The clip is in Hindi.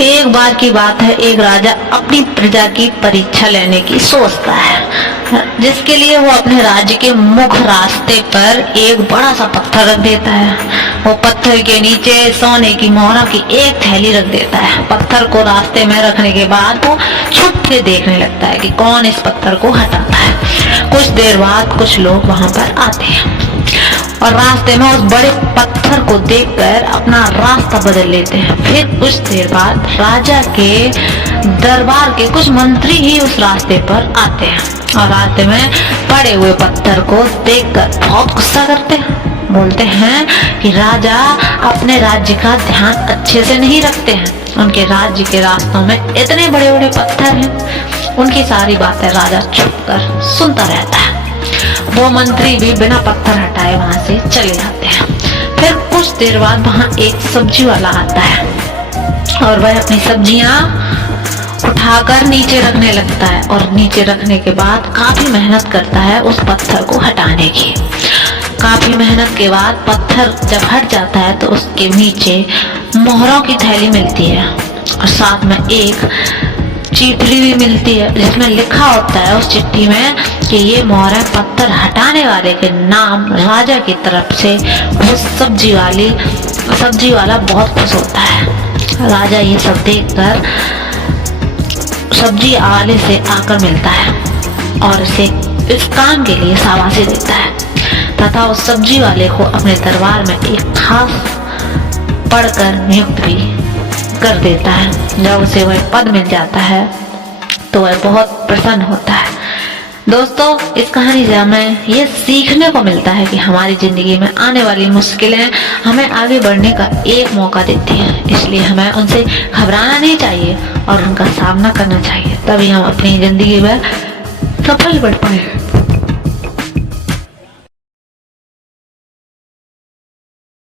एक बार की बात है, एक राजा अपनी प्रजा की परीक्षा लेने की सोचता है, जिसके लिए वो अपने राज्य के मुख्य रास्ते पर एक बड़ा सा पत्थर रख देता है। वो पत्थर के नीचे सोने की मोहरों की एक थैली रख देता है। पत्थर को रास्ते में रखने के बाद वो छुप के देखने लगता है कि कौन इस पत्थर को हटाता है। कुछ देर बाद कुछ लोग वहां पर आते हैं और रास्ते में उस बड़े पत्थर को देखकर अपना रास्ता बदल लेते हैं। फिर कुछ देर बाद राजा के दरबार के कुछ मंत्री ही उस रास्ते पर आते हैं और रास्ते में पड़े हुए पत्थर को देखकर बहुत गुस्सा करते हैं। बोलते हैं कि राजा अपने राज्य का ध्यान अच्छे से नहीं रखते हैं, उनके राज्य के रास्तों में इतने बड़े बड़े पत्थर हैं। उनकी सारी बातें राजा चुप कर सुनता रहता है। वो मंत्री भी बिना पत्थर हटाए वहां से चले जाते हैं। फिर कुछ देर बाद वहां एक सब्जी वाला आता है और वह अपनी सब्जियां उठाकर नीचे रखने लगता है और नीचे रखने के बाद काफी मेहनत करता है उस पत्थर को हटाने की। काफी मेहनत के बाद पत्थर जब हट जाता है तो उसके नीचे मोहरों की थैली मिलती है और साथ में एक चिट्ठी भी मिलती है, जिसमें लिखा होता है उस चिट्ठी में कि ये मोहरें पत्थर हटाने वाले के नाम राजा की तरफ से। वो सब्जी वाला बहुत खुश होता है। राजा ये सब देखकर सब्जी वाले से आकर मिलता है और उसे इस काम के लिए शाबाशी देता है तथा उस सब्जी वाले को अपने दरबार में एक खास पढ़कर नियुक्त भी कर देता है। जब उसे वह पद मिल जाता है तो वह बहुत प्रसन्न होता है। दोस्तों, इस कहानी से हमें ये सीखने को मिलता है कि हमारी जिंदगी में आने वाली मुश्किलें हमें आगे बढ़ने का एक मौका देती हैं, इसलिए हमें उनसे घबराना नहीं चाहिए और उनका सामना करना चाहिए, तभी हम अपनी जिंदगी में सफल बढ़ पाएंगे।